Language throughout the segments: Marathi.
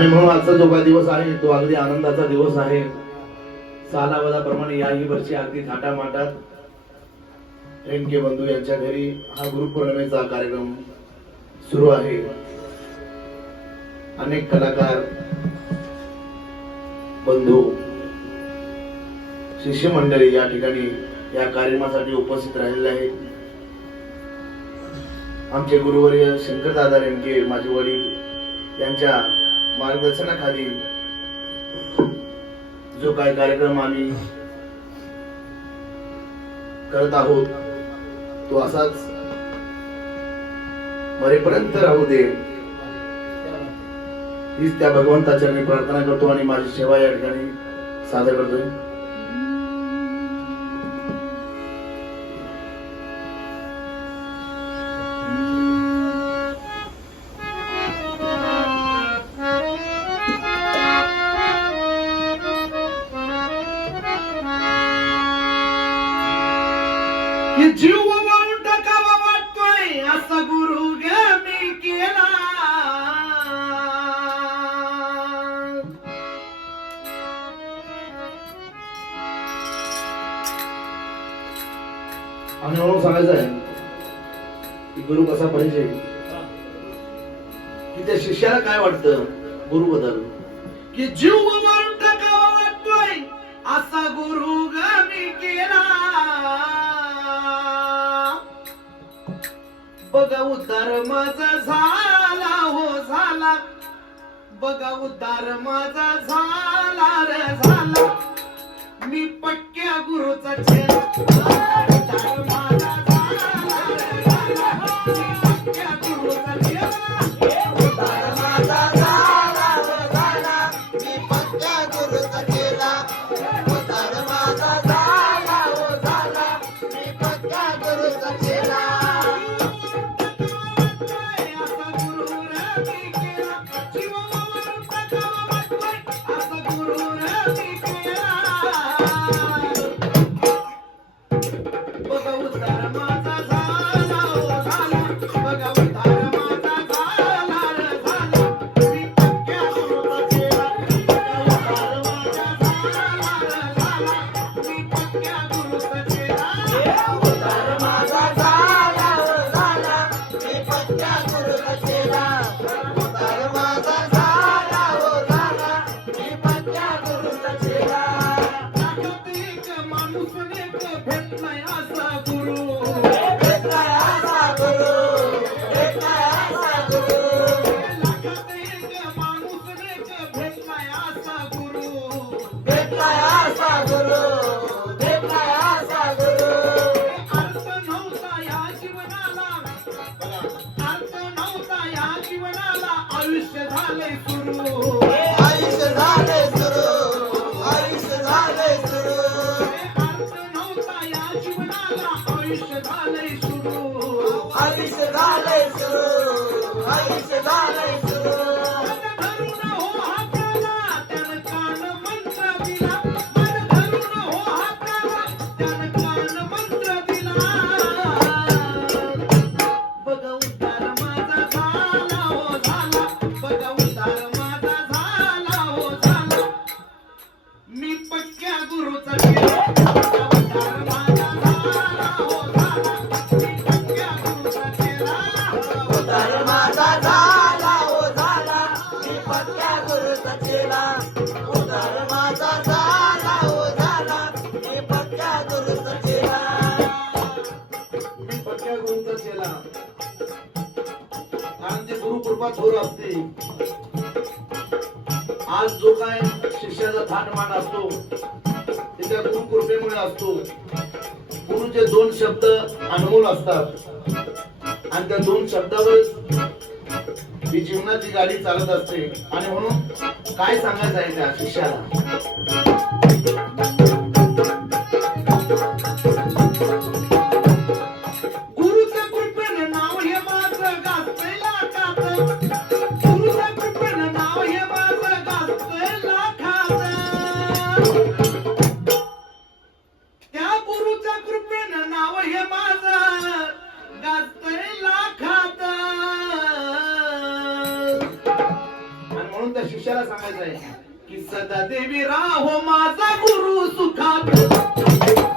आणि म्हणून आजचा जो काही दिवस आहे तो अगदी आनंदाचा दिवस आहे. सालावदाप्रमाणे याही वर्षी अगदी थाटामाटात के बंधू यांच्या घरी हा गुरुपौर्णिमेचा कार्यक्रम सुरू आहे. अनेक कलाकार बंधू शिष्यमंडळी या ठिकाणी या कार्यक्रमासाठी उपस्थित राहिलेले आहेत. आमचे गुरुवर्य शंकरदादा रेणके माझे वडील यांच्या मार्गदर्शनाखाली जो काही कार्यक्रम आम्ही करत आहोत तो असाच मरेपर्यंत राहू दे. हीच त्या भगवंताच्या मी प्रार्थना करतो आणि माझी सेवा या ठिकाणी सादर करतोय. जीव वाळून टाकावा वाटतोय असा गुरु ग मी केला. आणि म्हणून सांगायचं आहे की गुरु कसा पाहिजे? की त्या शिष्याला काय वाटतं गुरु बद्दल की जीव वाळून टाकावा वाटतोय असा गुरु ग मी केला. बघा उद्धार माझा झाला हो झाला. बघा उद्धार माझा झाला रे झाला. मी पक्क्या गुरुचा चेहरा सुरू आयुष्य झाले पक्क्या गुरुचा कारण ते गुरु कृपा थोर असते. आज जो काय शिष्याचा थाटमाट असतो ते त्या गुरु कृपेमुळे असतो. गुरुचे दोन शब्द अनमोल असतात. आणि त्या दोन शब्दावर ही जीवनाची गाडी चालत असते. आणि म्हणून काय सांगायचं आहे त्या शिष्याला? शिष्याला सांगायचं आहे की सदादेवी राहो माझा गुरु सुखा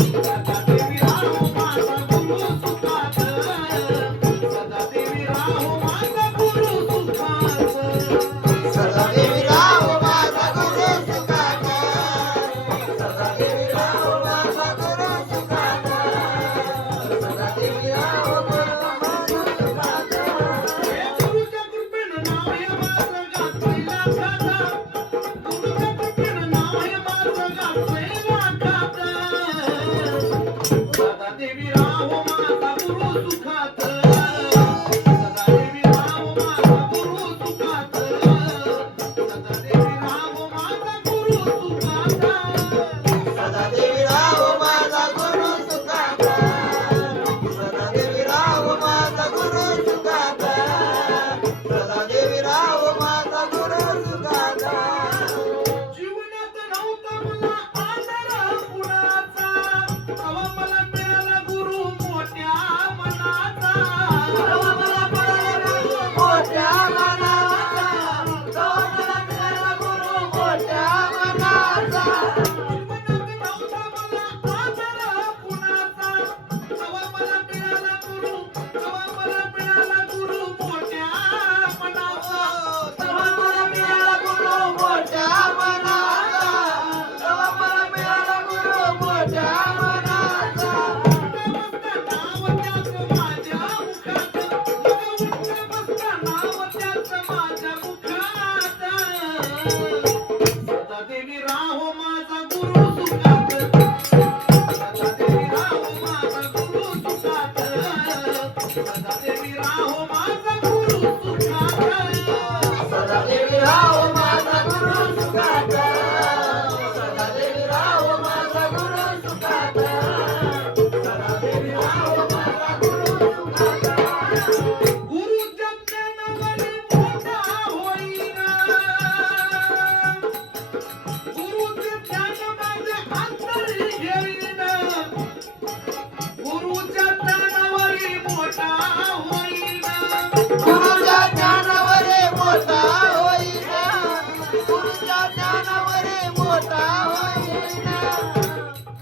सदादेवी राहो माझा गुरु सुखा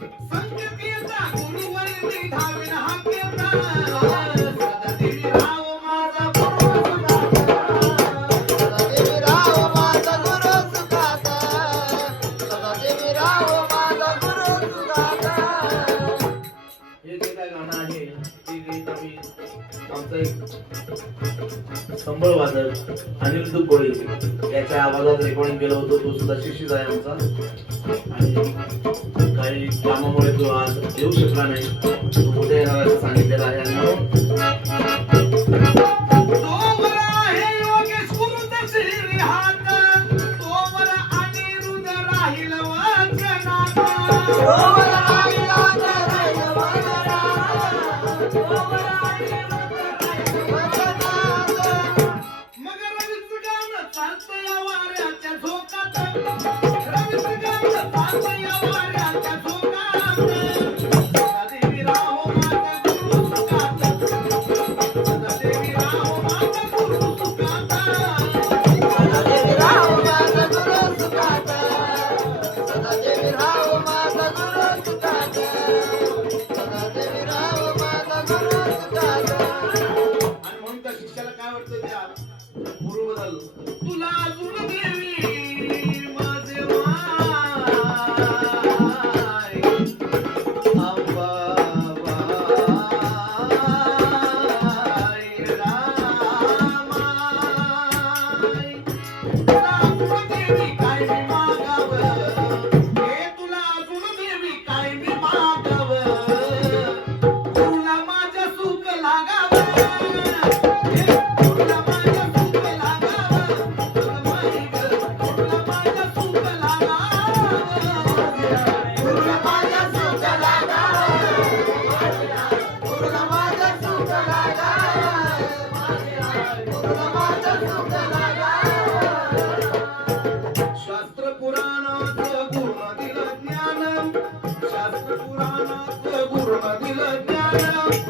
Fun. कंबळ वादक अनिल दुबोळे याच्या आवाजात रेकॉर्डिंग केलं होतं. तो सुद्धा शिक्षित आहे आमचा. आणि काही कामामुळे तो आज येऊ शकला नाही. तो कुठे येणार असं सांगितलेलं आहे आणि Oh! Thank you.